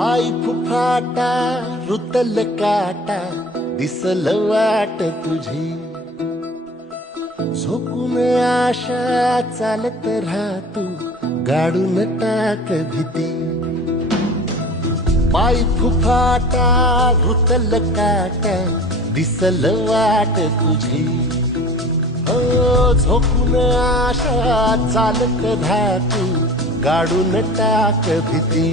पाय फुफाटा रुतल काटा दिसल वाट तुझी झोकून आशा चालत राहतू गाडून टाक भीती पाय फुफाटा रुतल काटा दिसल वाट तुझी हो झोकून आशा चालत राहतू गाडून टाक भीती